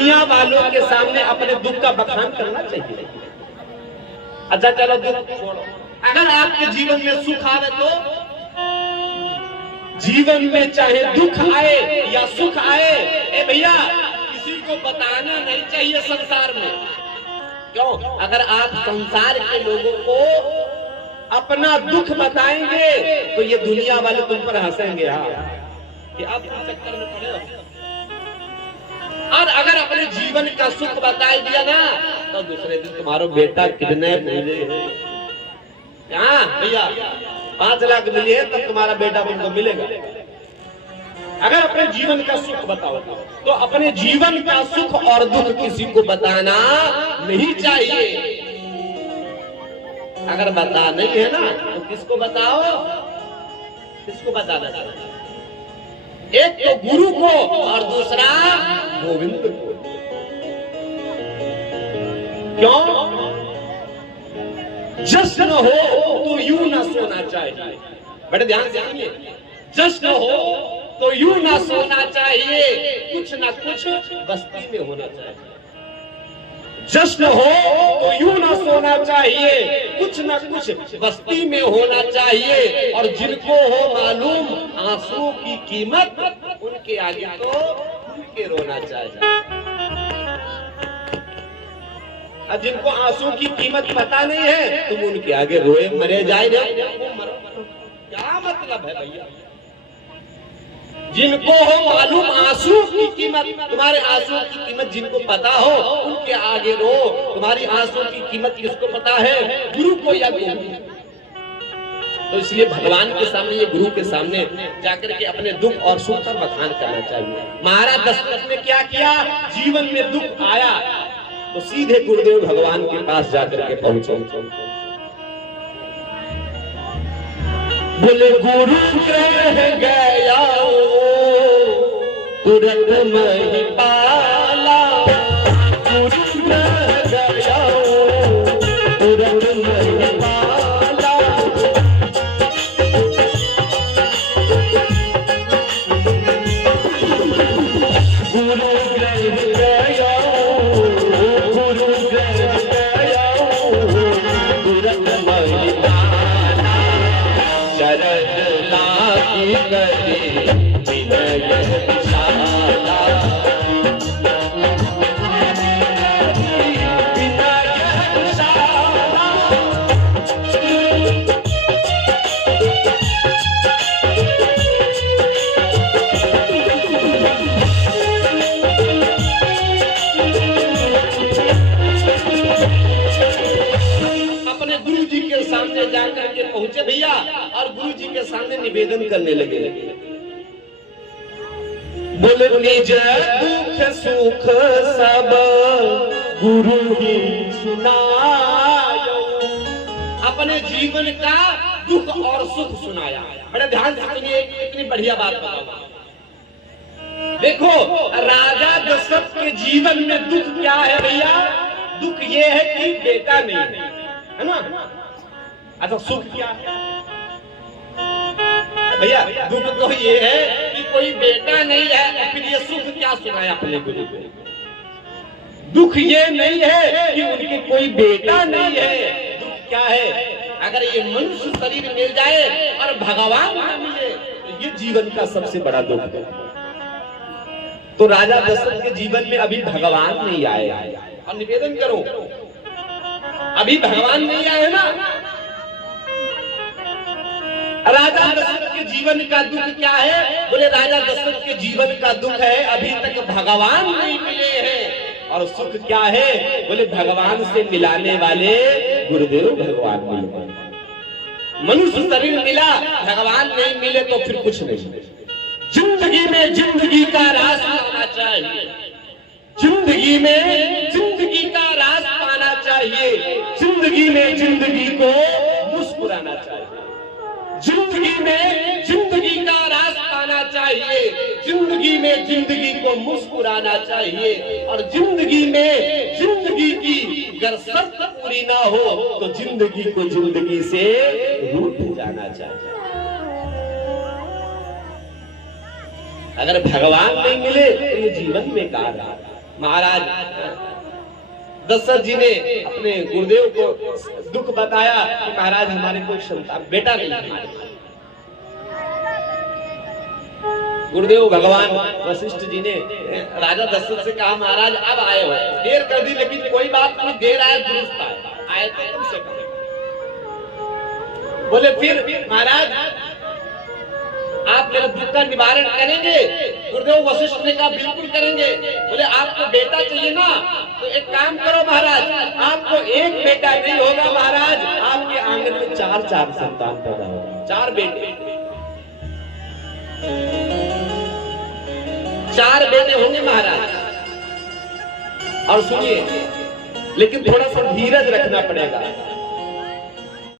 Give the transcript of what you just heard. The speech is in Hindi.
दुनिया वालों के सामने अपने दुख का बखान करना चाहिए। अच्छा चलो दुख छोड़ो, अगर आपके जीवन में सुख आवे तो जीवन में चाहे दुख आए या सुख आए, ए भैया किसी को बताना नहीं चाहिए संसार में। क्यों? अगर आप संसार के लोगों को अपना दुख बताएंगे तो ये दुनिया वाले तुम पर हंसेंगे। हाँ कि आप चक्कर में पड़े हो। और अगर अपने जीवन का सुख बता दिया ना तो दूसरे दिन तुम्हारा बेटा किडनैप मिले, हाँ भैया 5 लाख मिले है तब तुम्हारा बेटा तुमको मिलेगा। अगर अपने जीवन का सुख बताओ तो अपने जीवन का सुख और दुख किसी को बताना नहीं चाहिए। अगर बता नहीं है ना तो किसको बताओ, किसको बताना चाहिए? एक तो गुरु को और दूसरा गोविंद को। क्यों? जश्न हो तो यूं ना सोना चाहिए। बड़े ध्यान से सुनिए, जश्न हो तो यूं ना सोना चाहिए, कुछ ना कुछ बस्ती में होना चाहिए। जश्न हो तो यूं ना सोना चाहिए, कुछ ना कुछ बस्ती में होना चाहिए। और जिनको हो मालूम आंसुओं की कीमत, उनके आगे तो खुल के रोना चाहिए। अब जिनको आंसू की कीमत पता नहीं है तुम उनके आगे रोए मरे जाए, क्या मतलब है भैया? जिनको हो मालूम आंसू की कीमत, तुम्हारे आंसू की कीमत जिनको पता हो उनके आगे रो। तुम्हारी आंसू की कीमत किसको पता है? गुरु को या गोविंद। तो इसलिए भगवान के सामने, ये गुरु के सामने जाकर के अपने दुख और सुख का बखान करना चाहिए। महाराज दशरथ ने क्या किया? जीवन में दुख आया तो सीधे गुरुदेव भगवान के पास जाकर के पहुंचे। बोले गुरु कह गया तुरंत नहीं पाला, गुरु कह गया तुरंत नहीं पाला। गुरु कह गया, गुरु कह गया तुरंत नहीं पाला। शरण लागी करे विनय विशाला, अपने गुरु जी के सामने जाकर के पहुंचे भैया और गुरु जी के सामने निवेदन करने लगे। बोले निज दुख सुख सब गुरु ही सुनायो। अपने जीवन का दुख और सुख सुनाया। बड़े ध्यान से सुनिए, इतनी बढ़िया बात बताऊंगा। देखो राजा दशरथ के जीवन में दुख क्या है भैया? दुख ये है कि बेटा नहीं है ना। अच्छा सुख क्या है भैया? दुख तो ये है कि कोई बेटा नहीं है। और फिर ये सुख क्या सुनाया अपने गुरु को? दुख ये नहीं है कि उनके कोई बेटा नहीं है। दुख क्या है? अगर ये मनुष्य शरीर मिल जाए और भगवान ना मिले तो ये जीवन का सबसे बड़ा दुख है। तो राजा दशरथ के जीवन में अभी भगवान नहीं आए। और निवेदन करो, अभी भगवान नहीं आए ना। राजा दशरथ के जीवन का दुख क्या है? बोले राजा दशरथ के जीवन का दुख है अभी तक भगवान नहीं मिले हैं। और सुख क्या है? बोले भगवान से मिलाने वाले गुरुदेव भगवान मिले। मनुष्य शरीर मिला, भगवान नहीं मिले तो फिर कुछ नहीं। जिंदगी में जिंदगी का रास पाना चाहिए। जिंदगी में जिंदगी का रास पाना चाहिए। जिंदगी में जिंदगी को मुस्कुराना चाहिए। जिंदगी में जिंदगी का रास पाना चाहिए। जिंदगी में जिंदगी को मुस्कुराना चाहिए। और जिंदगी में जिंदगी की अगर शर्त पूरी ना हो तो जिंदगी को जिंदगी से रूठ जाना चाहिए। अगर भगवान नहीं मिले तो ये जीवन बेकार है। महाराज दशरथ जी ने अपने गुरुदेव को दुख बताया कि महाराज हमारे कोई संतान बेटा नहीं हमारे। गुरुदेव भगवान वशिष्ठ जी ने राजा दशरथ से कहा महाराज अब आए हो, देर कर दी लेकिन कोई बात नहीं, देर आए दुरुस्त आए तो कम से कम। बोले फिर महाराज आप मेरे दुख का निवारण करेंगे? गुरुदेव वशिष्ठ ने कहा बिल्कुल करेंगे। बोले आपको बेटा चाहिए ना, तो एक काम करो महाराज, आपको एक बेटा नहीं होगा महाराज, आपके आंगन में 4 संतान पैदा होगा, 4 बेटे, 4 बेटे होंगे महाराज। और सुनिए, लेकिन थोड़ा सा धीरज रखना पड़ेगा।